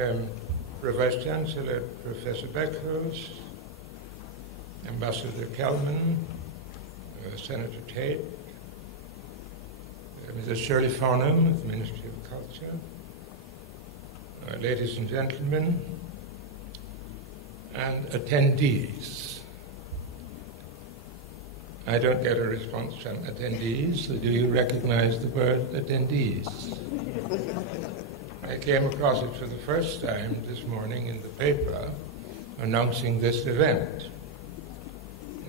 Vice Chancellor Professor Beckhouse, Ambassador Kelman, Senator Tate, Mrs. Shirley Farnham of the Ministry of Culture, ladies and gentlemen, and attendees. I don't get a response from attendees, so do you recognize the word attendees? I came across it for the first time this morning in the paper announcing this event.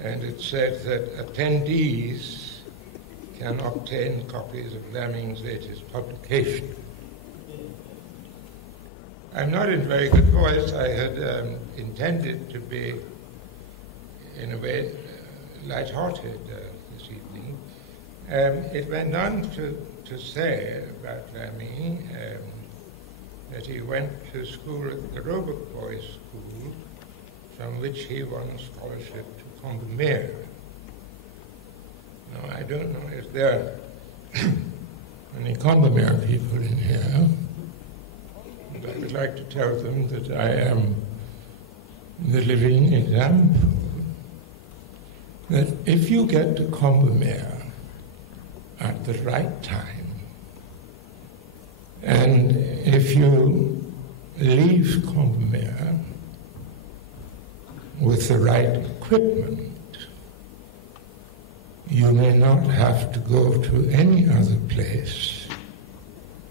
And it said that attendees can obtain copies of Lamming's latest publication. I'm not in very good voice. I had intended to be, in a way, light-hearted this evening. It went on to say about Lamming that he went to school at the Roebuck Boys' School, from which he won a scholarship to Combe. Now, I don't know if there are any Combe people in here, but I would like to tell them that I am the living example that if you get to Combe at the right time, and if you leave Combe with the right equipment, you may not have to go to any other place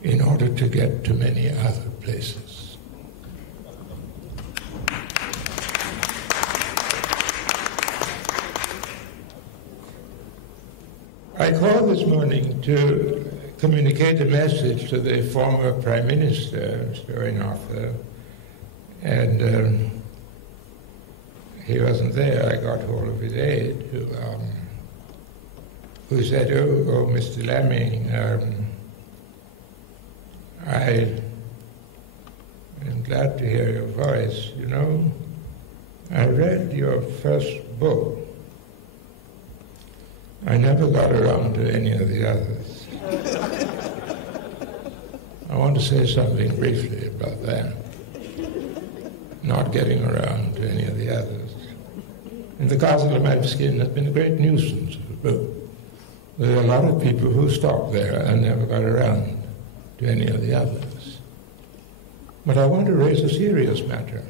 in order to get to many other places. I called this morning to communicate a message to the former Prime Minister, Mr. Owen Arthur, and he wasn't there. I got hold of his aide, who said, oh, Mr. Lamming, I am glad to hear your voice. You know, I read your first book. I never got around to any of the others. I want to say something briefly about that. Not getting around to any of the others. In the Castle of Manskin has been a great nuisance of a book. There are a lot of people who stopped there and never got around to any of the others. But I want to raise a serious matter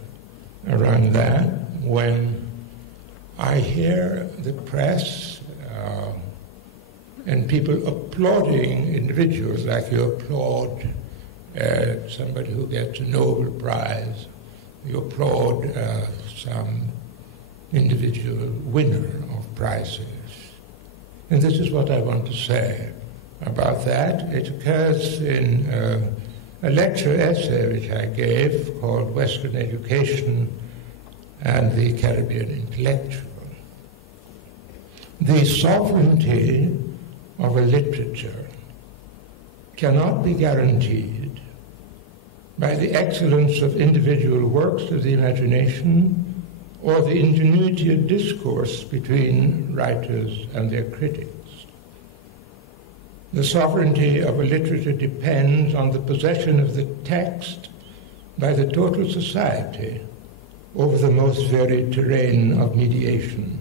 around that when I hear the press and people applauding individuals like you applaud somebody who gets a Nobel Prize, you applaud some individual winner of prizes. And this is what I want to say about that. It occurs in a lecture essay which I gave called Western Education and the Caribbean Intellectual. The sovereignty of a literature cannot be guaranteed by the excellence of individual works of the imagination or the ingenuity of discourse between writers and their critics. The sovereignty of a literature depends on the possession of the text by the total society over the most varied terrain of mediation.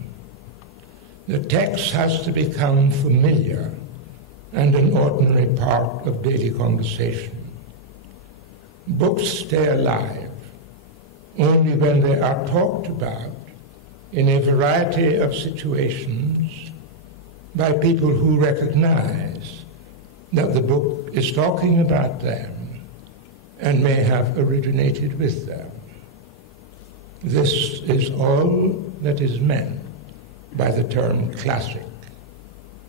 The text has to become familiar and an ordinary part of daily conversation. Books stay alive only when they are talked about in a variety of situations by people who recognize that the book is talking about them and may have originated with them. This is all that is meant by the term classic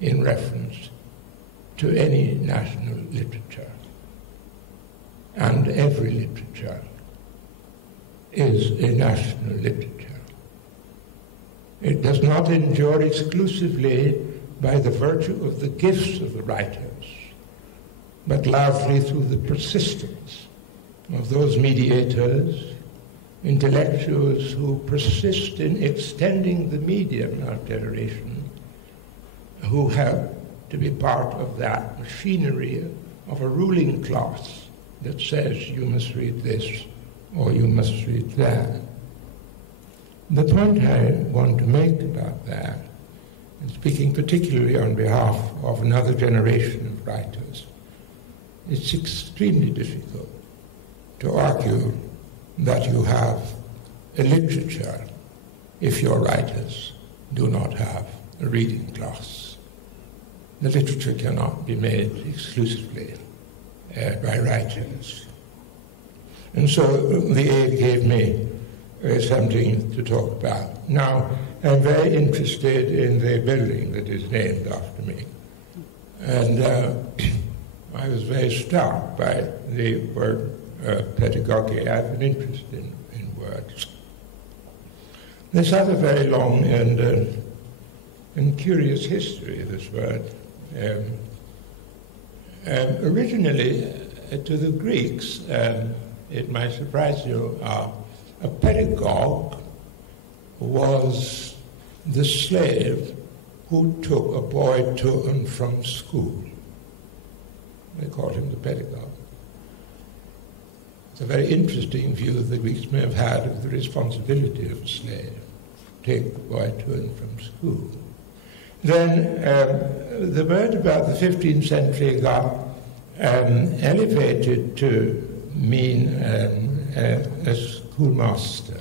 in reference to any national literature. And every literature is a national literature. It does not endure exclusively by the virtue of the gifts of the writers, but largely through the persistence of those mediators, intellectuals who persist in extending the medium of generation, who have to be part of that machinery of a ruling class that says you must read this or you must read that. The point I want to make about that, and speaking particularly on behalf of another generation of writers, it's extremely difficult to argue that you have a literature if your writers do not have a reading class. The literature cannot be made exclusively by writers. And so the A gave me something to talk about. Now, I'm very interested in the building that is named after me. And I was very struck by the word pedagogy. I have an interest in words. This has a very long and curious history, this word. Originally, to the Greeks, it might surprise you, a pedagogue was the slave who took a boy to and from school. They called him the pedagogue. It's a very interesting view the Greeks may have had of the responsibility of a slave, take the boy to and from school. Then the word about the 15th century got elevated to mean a schoolmaster.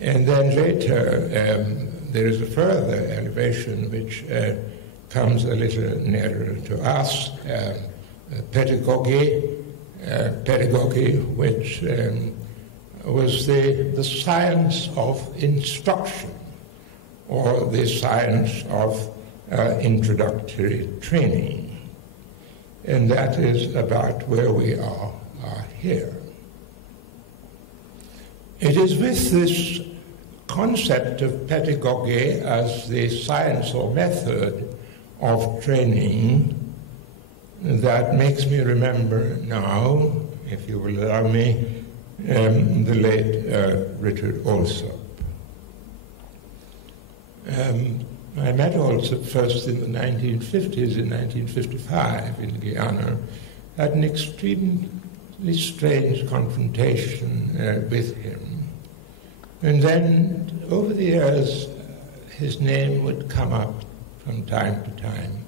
And then later there is a further elevation which comes a little nearer to us, pedagogy, which was the science of instruction, or the science of introductory training. And that is about where we are here. It is with this concept of pedagogy as the science or method of training that makes me remember now, if you will allow me, the late Richard Alsop. I met Alsop first in the 1950s, in 1955 in Guyana, had an extremely strange confrontation with him. And then over the years, his name would come up from time to time.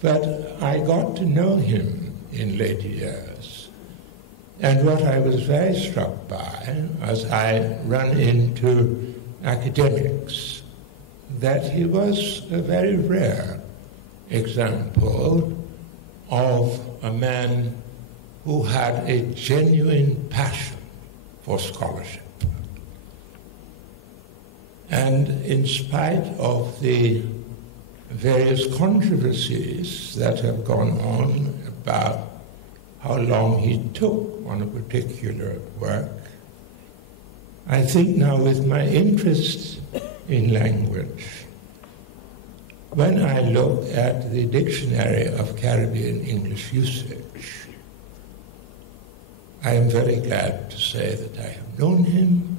But I got to know him in later years. And what I was very struck by, as I run into academics, that he was a very rare example of a man who had a genuine passion for scholarship. And in spite of the various controversies that have gone on about how long he took on a particular work, I think now with my interest in language, when I look at the Dictionary of Caribbean English Usage, I am very glad to say that I have known him,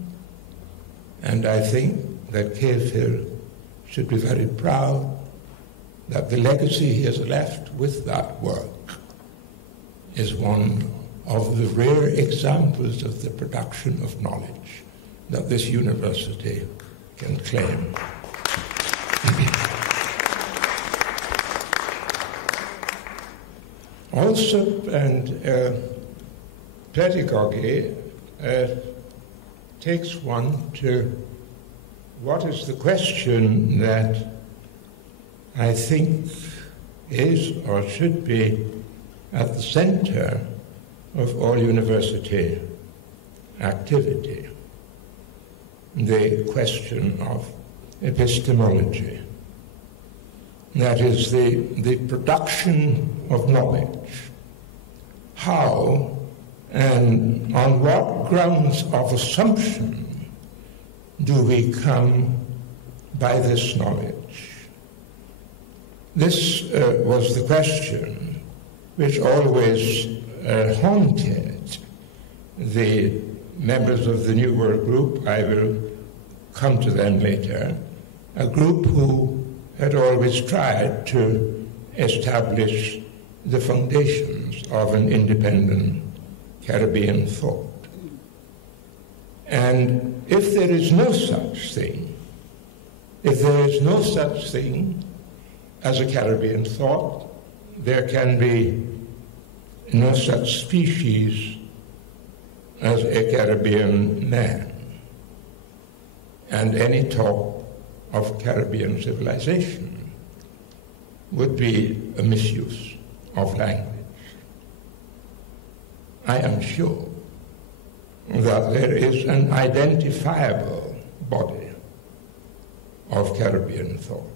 and I think that Kefir should be very proud that the legacy he has left with that work is one of the rare examples of the production of knowledge that this university can claim. Also, and pedagogy takes one to what is the question that I think is or should be at the center of all university activity, the question of epistemology. That is the production of knowledge. How and on what grounds of assumption do we come by this knowledge? This was the question which always haunted the members of the New World Group. I will come to them later, a group who had always tried to establish the foundations of an independent Caribbean thought. And if there is no such thing, if there is no such thing as a Caribbean thought, there can be no such species as a Caribbean man. And any talk of Caribbean civilization would be a misuse of language. I am sure that there is an identifiable body of Caribbean thought.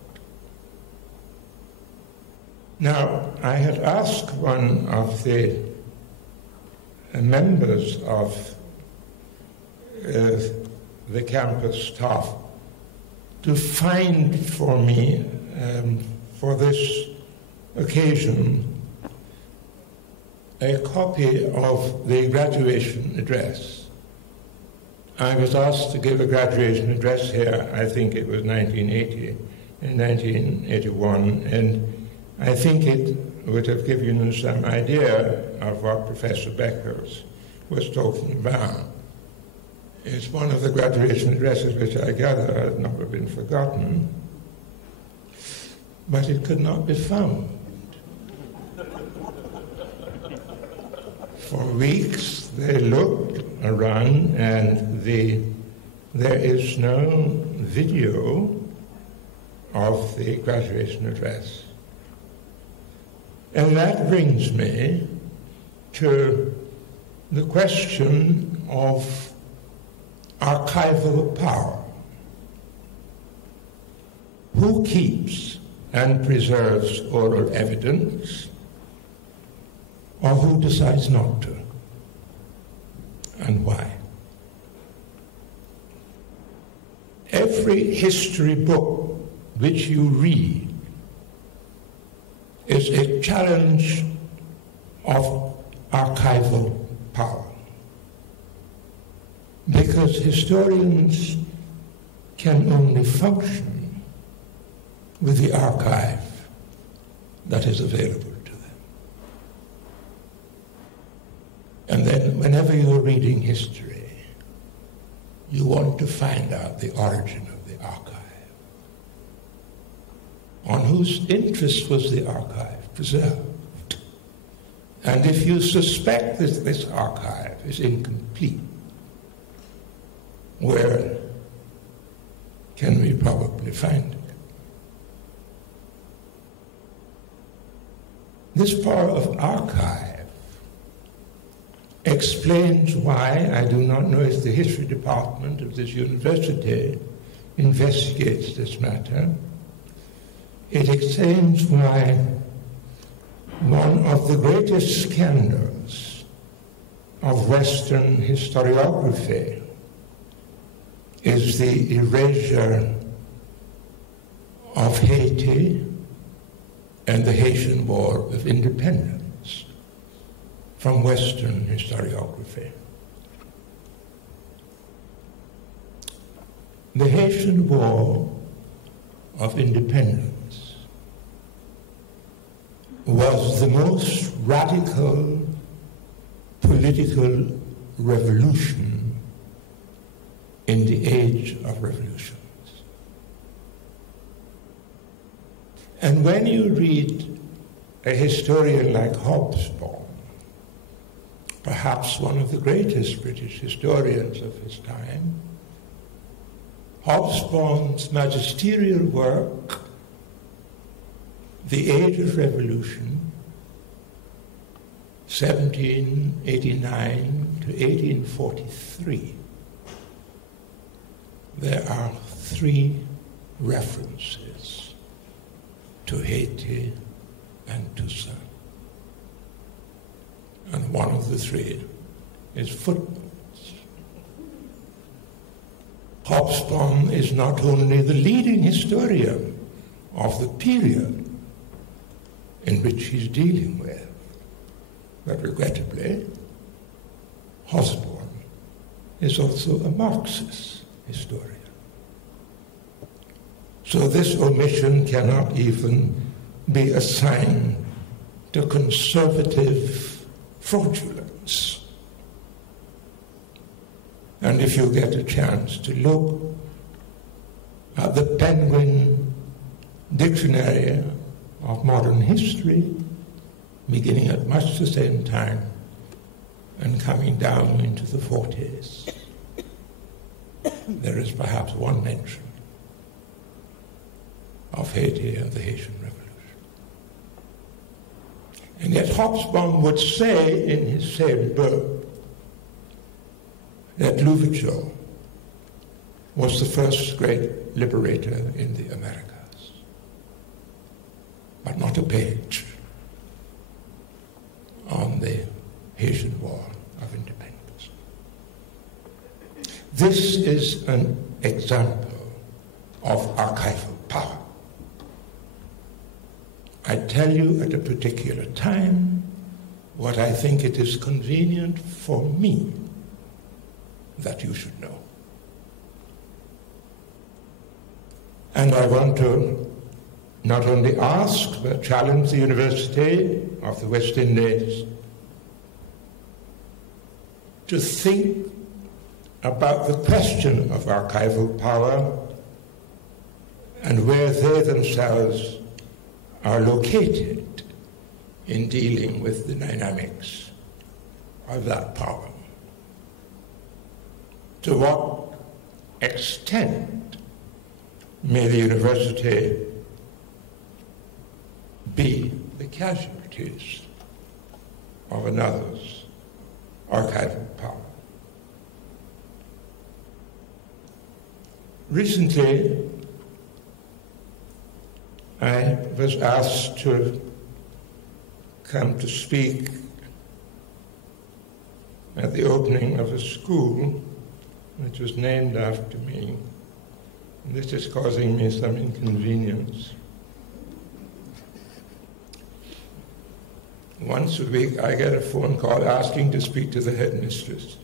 Now, I had asked one of the members of the campus staff to find for me, for this occasion, a copy of the graduation address. I was asked to give a graduation address here, I think it was 1981, and I think it would have given you some idea of what Professor Beckers was talking about. It's one of the graduation addresses which I gather has never been forgotten, but it could not be found. For weeks they looked around and there is no video of the graduation address. And that brings me to the question of archival power. Who keeps and preserves oral evidence, or who decides not to, and why? Every history book which you read is a challenge of archival power, because historians can only function with the archive that is available to them. And then whenever you're reading history, you want to find out the origin of the archive. On whose interest was the archive preserved? And if you suspect that this archive is incomplete, where can we probably find it? This power of archive explains why, I do not know if the history department of this university investigates this matter. It explains why one of the greatest scandals of Western historiography is the erasure of Haiti and the Haitian War of Independence from Western historiography. The Haitian War of Independence was the most radical political revolution in the age of revolutions. And when you read a historian like Hobsbawm, perhaps one of the greatest British historians of his time, Hobsbawm's magisterial work, The Age of Revolution, 1789 to 1843, there are 3 references to Haiti and Toussaint. And one of the 3 is footnotes. Hobsbawm is not only the leading historian of the period in which he's dealing with, but regrettably, Hobsbawm is also a Marxist historian. So this omission cannot even be assigned to conservative fraudulence And if you get a chance to look at the Penguin Dictionary of Modern History, beginning at much the same time and coming down into the 40s, there is perhaps one mention of Haiti and the Haitian Revolution. And yet Hobsbawm would say in his same book that Louverture was the first great liberator in the Americas, but not a page on the Haitian War of Independence. This is an example of archival power. I tell you at a particular time what I think it is convenient for me that you should know. And I want to not only ask, but challenge the University of the West Indies to think about the question of archival power and where they themselves are located in dealing with the dynamics of that power. To what extent may the university be the casualties of another's archival power? Recently, I was asked to come to speak at the opening of a school which was named after me. And this is causing me some inconvenience. Once a week, I get a phone call asking to speak to the headmistress.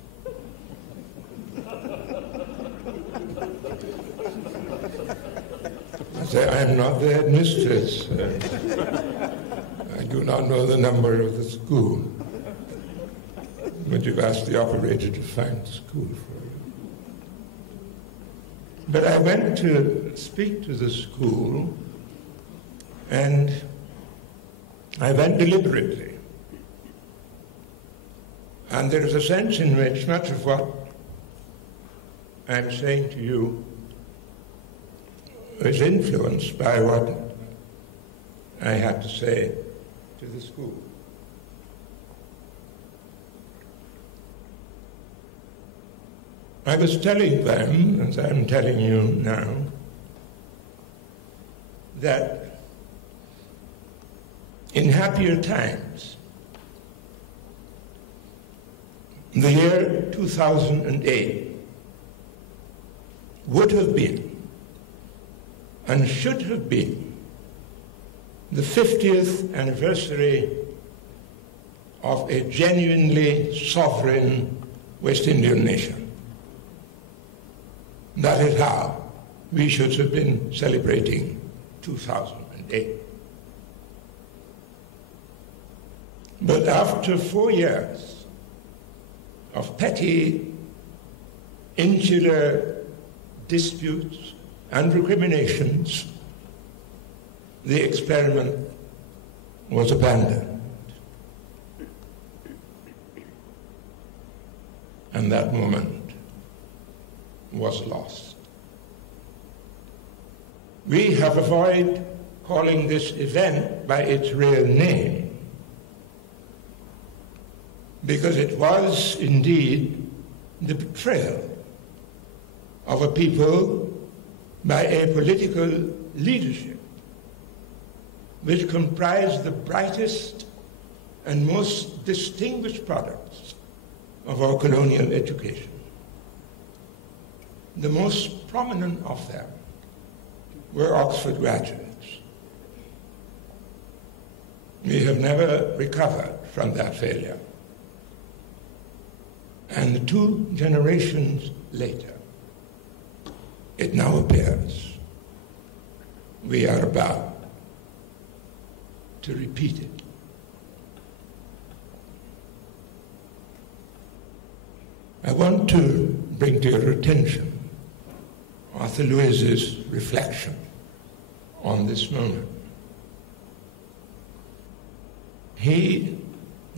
I say, I'm not the headmistress. I do not know the number of the school. But you've asked the operator to find the school for you. But I went to speak to the school, and I went deliberately. And there is a sense in which much of what I'm saying to you is influenced by what I had to say to the school. I was telling them, as I'm telling you now, that in happier times, the year 2008 would have been and should have been the 50th anniversary of a genuinely sovereign West Indian nation. That is how we should have been celebrating 2008. But after 4 years of petty, insular disputes and recriminations, the experiment was abandoned. And that moment was lost. We have avoided calling this event by its real name because it was indeed the betrayal of a people by a political leadership which comprised the brightest and most distinguished products of our colonial education. The most prominent of them were Oxford graduates. We have never recovered from that failure. And 2 generations later, it now appears we are about to repeat it. I want to bring to your attention Arthur Lewis's reflection on this moment. He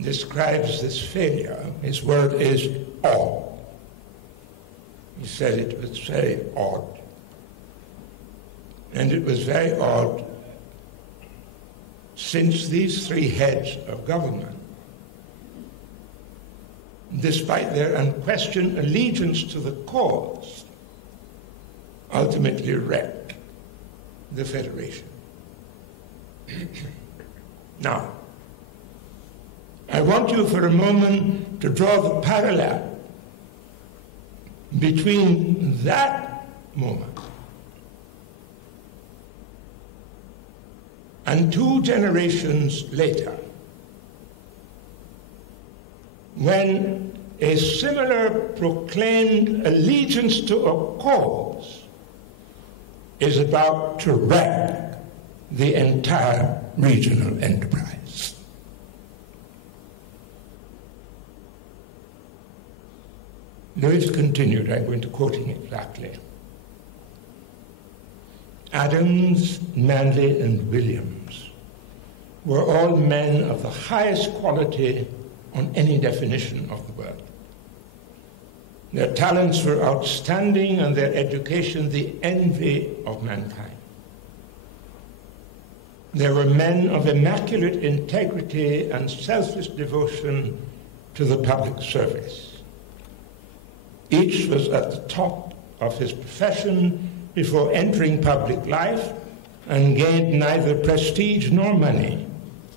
describes this failure, his word is odd. He said it was very odd. And it was very odd since these three heads of government, despite their unquestioned allegiance to the cause, ultimately wrecked the Federation. Now, I want you for a moment to draw the parallel between that moment and 2 generations later, when a similar proclaimed allegiance to a cause is about to wreck the entire regional enterprise. Lewis continued, I'm going to quote him exactly. Adams, Manley, and Williams were all men of the highest quality on any definition of the word. Their talents were outstanding and their education the envy of mankind. They were men of immaculate integrity and selfless devotion to the public service. Each was at the top of his profession before entering public life and gained neither prestige nor money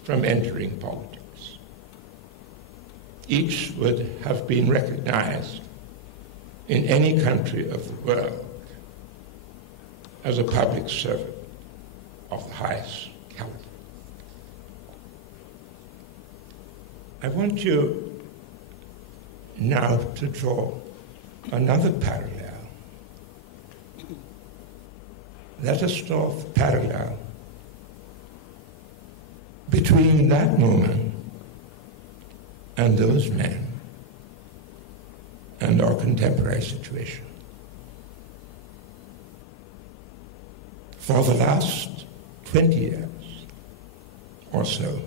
from entering politics. Each would have been recognized in any country of the world as a public servant of the highest caliber. I want you now to draw another parallel. Let us draw the parallel between that moment and those men and our contemporary situation. For the last 20 years or so,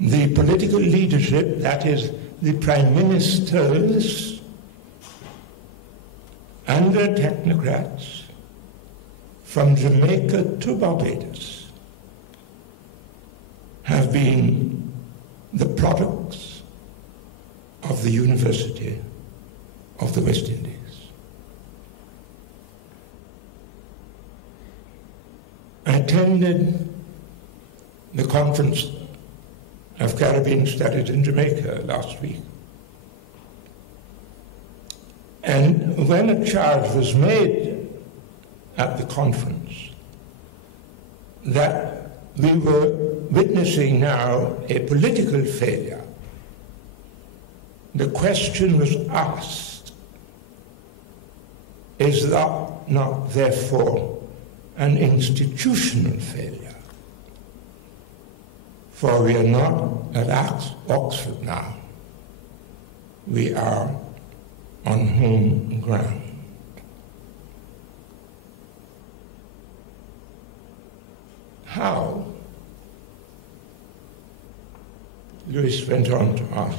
the political leadership, that is, the prime ministers and their technocrats from Jamaica to Barbados have been the products of the University of the West Indies. I attended the conference of Caribbean Studies in Jamaica last week. And when a charge was made at the conference that we were witnessing now a political failure, the question was asked, is that not therefore an institutional failure? For we are not at Oxford now. We are on home ground. How? Lewis went on to ask,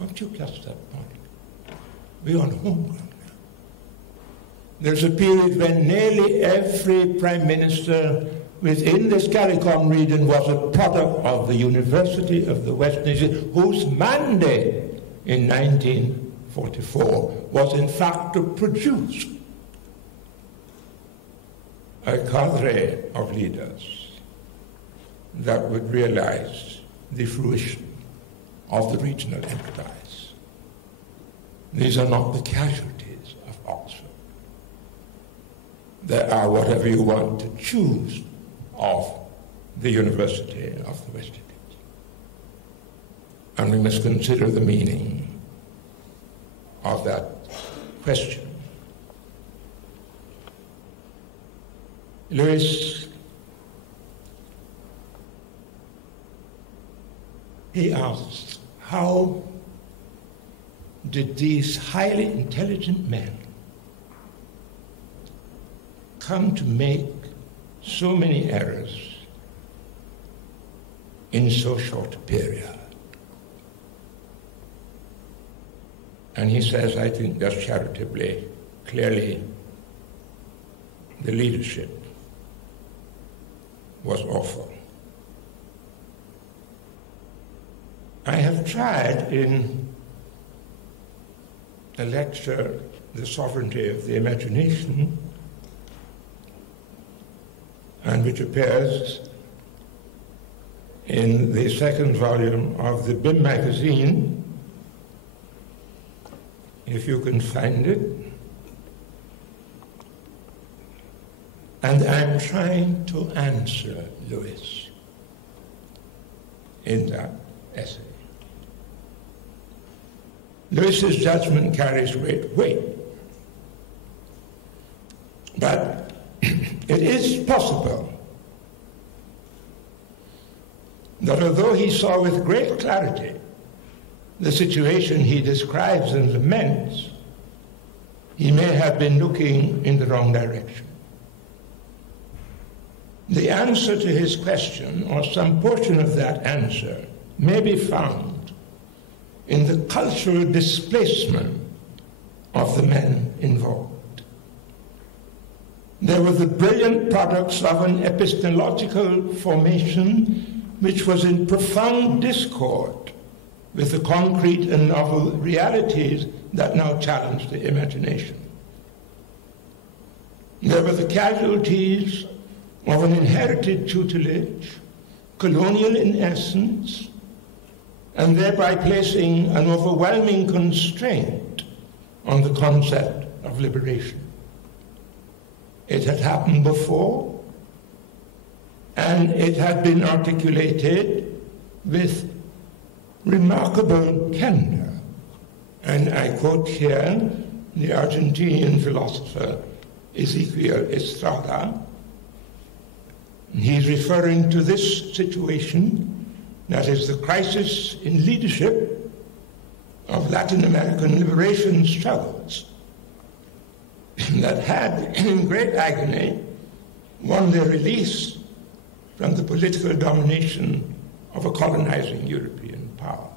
won't you catch that point? We're on home ground now. There's a period when nearly every prime minister within this CARICOM region was a product of the University of the West Indies, whose mandate in 1944 was in fact to produce a cadre of leaders that would realize the fruition of the regional enterprise. These are not the casualties of Oxford. They are whatever you want to choose of the University of the West Indies. And we must consider the meaning of that question. Lewis, he asks, how did these highly intelligent men come to make so many errors in so short a period? And he says, I think just charitably, clearly, the leadership was awful. I have tried in a lecture, The Sovereignty of the Imagination, and which appears in the second volume of the BIM magazine, if you can find it. And I'm trying to answer Lewis in that essay. Lewis's judgment carries great weight, but it is possible that although he saw with great clarity the situation he describes and laments, he may have been looking in the wrong direction. The answer to his question, or some portion of that answer, may be found in the cultural displacement of the men involved. They were the brilliant products of an epistemological formation which was in profound discord with the concrete and novel realities that now challenge the imagination. They were the casualties of an inherited tutelage, colonial in essence, and thereby placing an overwhelming constraint on the concept of liberation. It had happened before, and it had been articulated with remarkable candor. And I quote here the Argentinian philosopher Ezequiel Estrada. He's referring to this situation, that is the crisis in leadership of Latin American liberation struggles that had, in great agony, won their release from the political domination of a colonizing European power.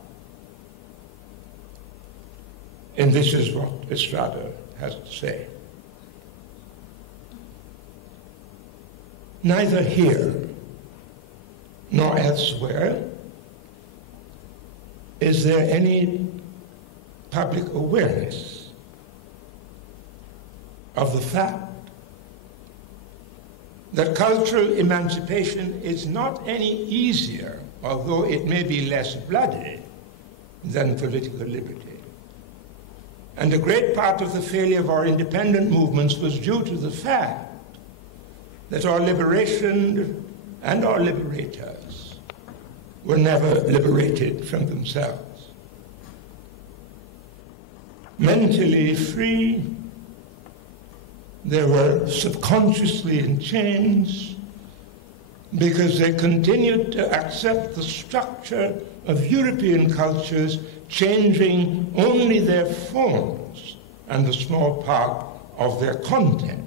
And this is what Estrada has to say. Neither here nor elsewhere is there any public awareness of the fact that cultural emancipation is not any easier, although it may be less bloody, than political liberty. And a great part of the failure of our independent movements was due to the fact that our liberation and our liberators were never liberated from themselves. Mentally free, they were subconsciously in chains because they continued to accept the structure of European cultures, changing only their forms and a small part of their content,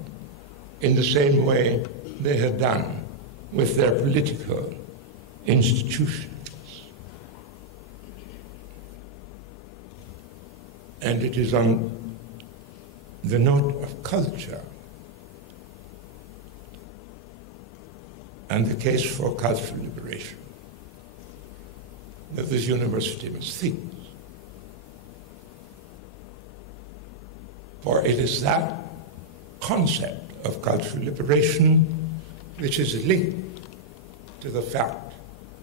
in the same way they had done with their political institutions. And it is on the note of culture and the case for cultural liberation that this university must think. For it is that concept of cultural liberation which is linked to the fact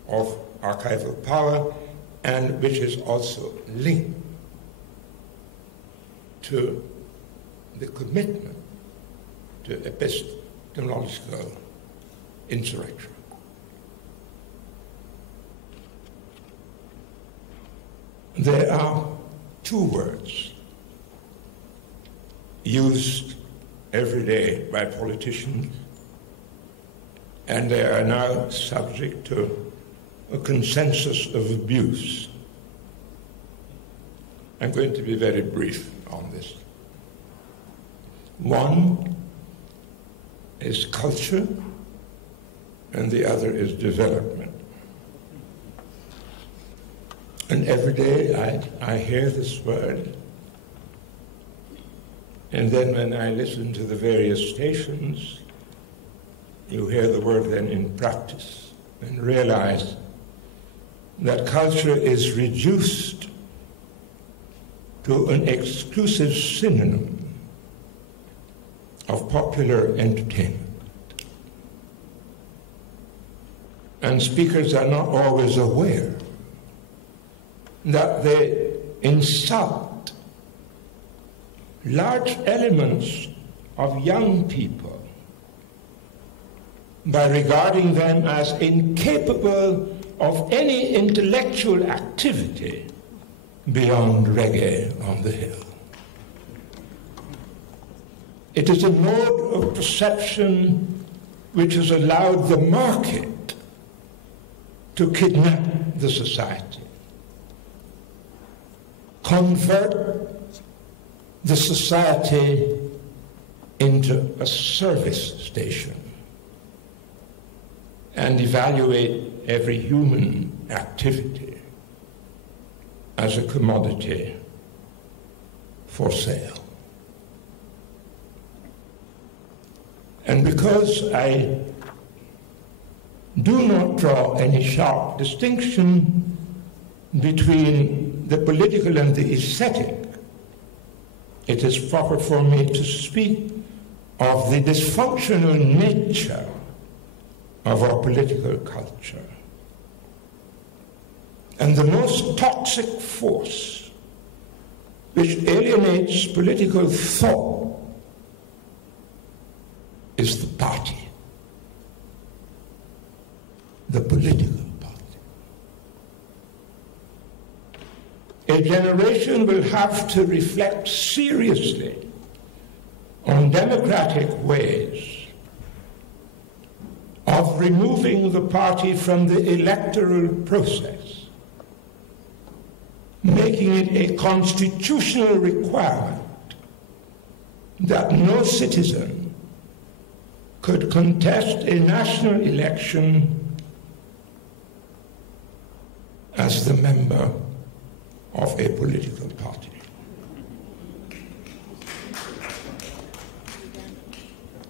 of archival power and which is also linked to the commitment to epistemological insurrection. There are two words used every day by politicians, and they are now subject to a consensus of abuse. I'm going to be very brief on this. One is culture, and the other is development. And every day I hear this word, and then when I listen to the various stations, you hear the word then in practice, and realize that culture is reduced to an exclusive synonym of popular entertainment. And speakers are not always aware that they insult large elements of young people by regarding them as incapable of any intellectual activity beyond reggae on the hill. It is a mode of perception which has allowed the market to kidnap the society, convert the society into a service station, and evaluate every human activity as a commodity for sale. And because I do not draw any sharp distinction between the political and the aesthetic, it is proper for me to speak of the dysfunctional nature of our political culture. And the most toxic force which alienates political thought is the party, the political party. A generation will have to reflect seriously on democratic ways of removing the party from the electoral process, making it a constitutional requirement that no citizen could contest a national election as the member of a political party.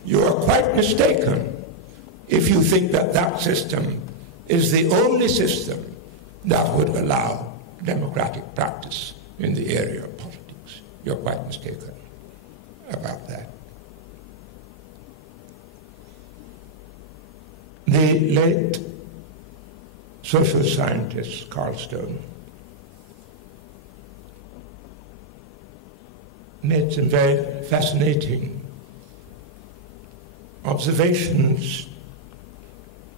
You are quite mistaken if you think that that system is the only system that would allow democratic practice in the area of politics. You're quite mistaken about that. The late social scientist Carl Stone made some very fascinating observations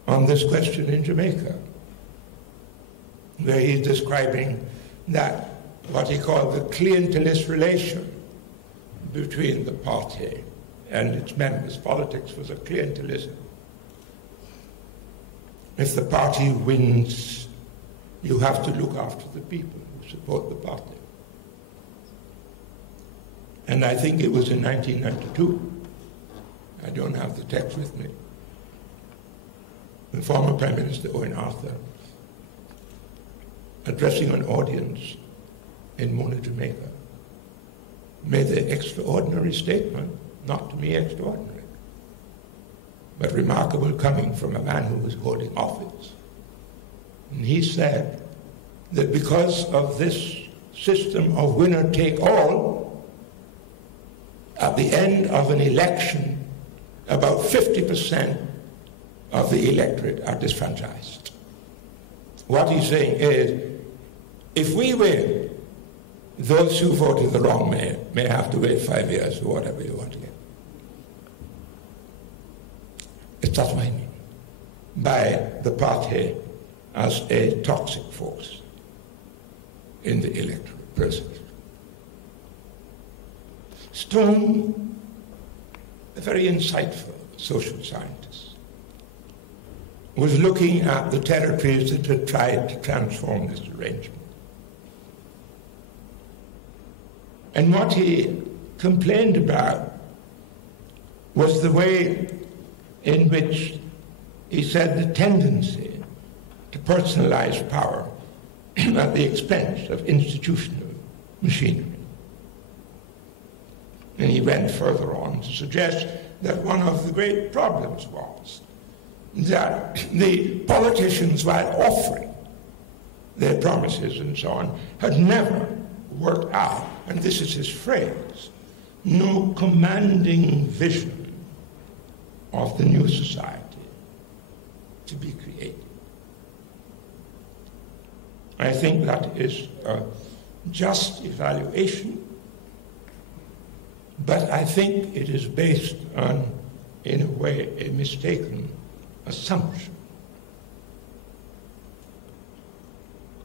on this question in Jamaica, where he's describing that what he called the clientelist relation between the party and its members. Politics was a clientelism. If the party wins, you have to look after the people who support the party. And I think it was in 1992, I don't have the text with me, when former Prime Minister Owen Arthur, addressing an audience in Mona, Jamaica, made the extraordinary statement, not to me extraordinary, but remarkable coming from a man who was holding office. And he said that because of this system of winner-take-all, at the end of an election, about 50% of the electorate are disfranchised. What he's saying is, if we win, those who voted the wrong may have to wait 5 years or whatever you want to get. That's what I mean by the party as a toxic force in the electoral process. Stone, a very insightful social scientist, was looking at the territories that had tried to transform this arrangement. And what he complained about was the way in which he said the tendency to personalize power at the expense of institutional machinery. And he went further on to suggest that one of the great problems was that the politicians, while offering their promises and so on, had never worked out, and this is his phrase, no commanding vision of the new society to be created. I think that is a just evaluation, but I think it is based on, in a way, a mistaken assumption.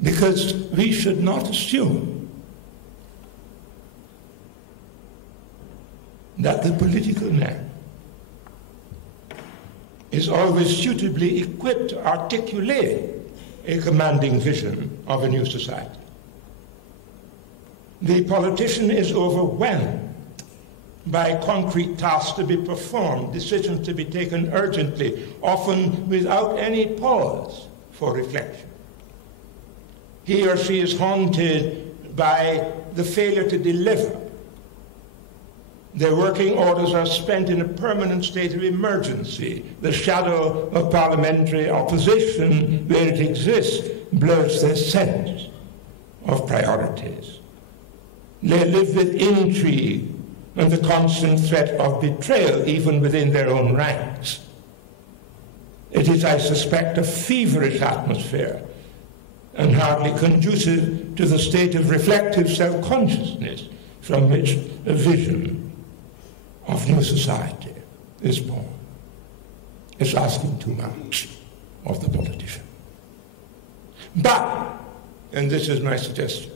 Because we should not assume that the political man is always suitably equipped to articulate a commanding vision of a new society. The politician is overwhelmed by concrete tasks to be performed, decisions to be taken urgently, often without any pause for reflection. He or she is haunted by the failure to deliver. Their working orders are spent in a permanent state of emergency. The shadow of parliamentary opposition, where it exists, blurs their sense of priorities. They live with intrigue and the constant threat of betrayal, even within their own ranks. It is, I suspect, a feverish atmosphere and hardly conducive to the state of reflective self-consciousness from which a vision of new society is born. It's asking too much of the politician. But, and this is my suggestion,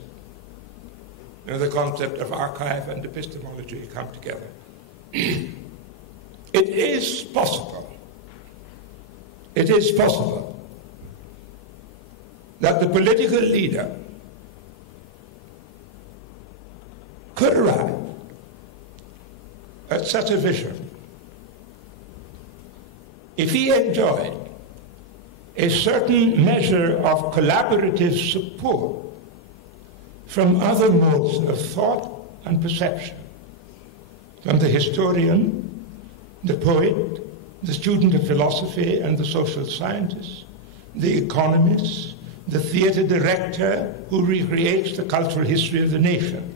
the concept of archive and epistemology come together. It is possible that the political leader could arrive at such a vision if he enjoyed a certain measure of collaborative support from other modes of thought and perception, from the historian, the poet, the student of philosophy and the social scientist, the economist, the theater director who recreates the cultural history of the nation.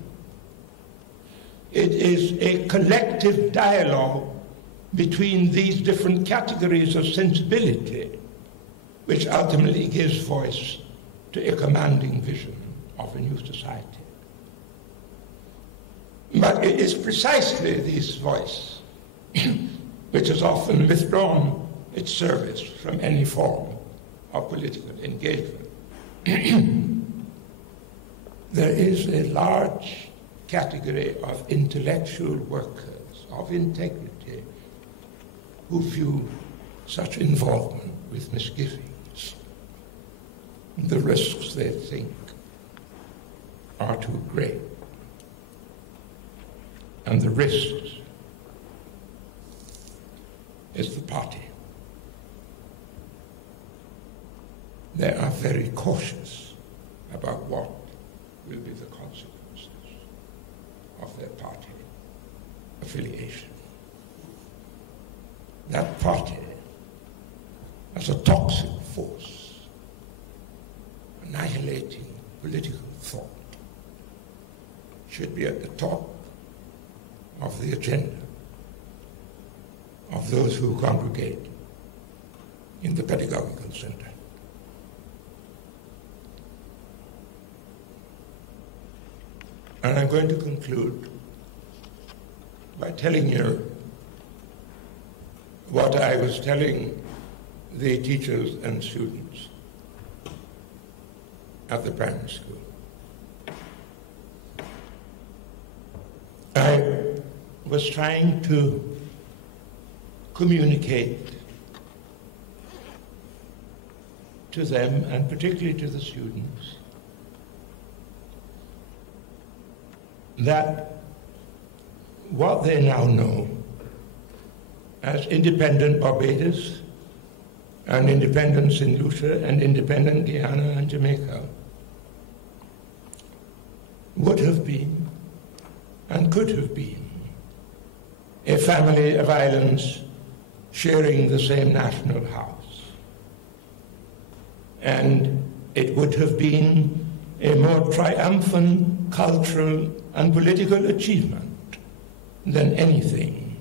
It is a collective dialogue between these different categories of sensibility which ultimately gives voice to a commanding vision of a new society. But it is precisely this voice which has often withdrawn its service from any form of political engagement. There is a large category of intellectual workers of integrity who view such involvement with misgivings. The risks, they think, are too great. And the risks is the party. They are very cautious about what will be the consequences of their party affiliation. That party, as a toxic force, annihilating political thought, should be at the top of the agenda of those who congregate in the Pedagogical Centre. And I'm going to conclude by telling you what I was telling the teachers and students at the primary school. I was trying to communicate to them, and particularly to the students, that what they now know as independent Barbados and independent St. Lucia and independent Guyana and Jamaica would have been and could have been a family of islands sharing the same national house. And it would have been a more triumphant cultural and political achievement than anything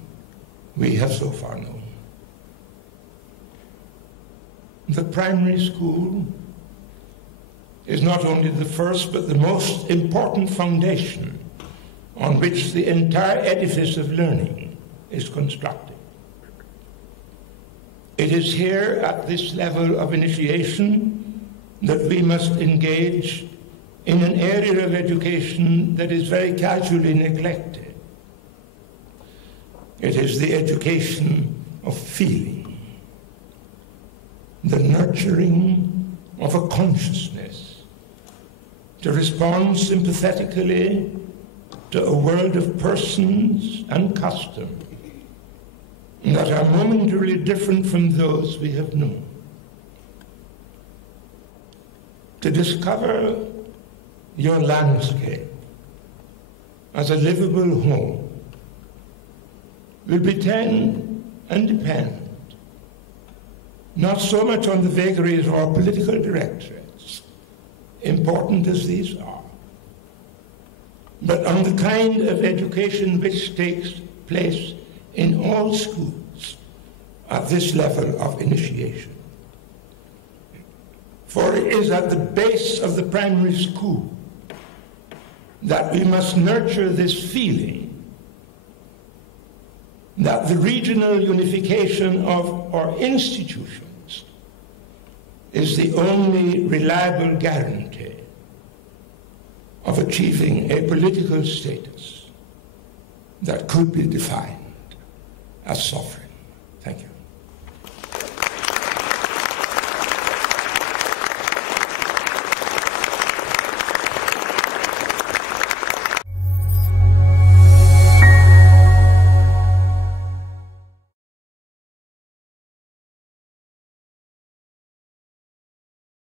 we have so far known. The primary school is not only the first but the most important foundation on which the entire edifice of learning is constructed. It is here at this level of initiation that we must engage in an area of education that is very casually neglected. It is the education of feeling, the nurturing of a consciousness to respond sympathetically to a world of persons and custom that are momentarily different from those we have known. To discover your landscape as a livable home will depend not so much on the vagaries of our political directorates, important as these are, but on the kind of education which takes place in all schools at this level of initiation. For it is at the base of the primary school that we must nurture this feeling that the regional unification of our institutions is the only reliable guarantee of achieving a political status that could be defined as sovereign. Thank you.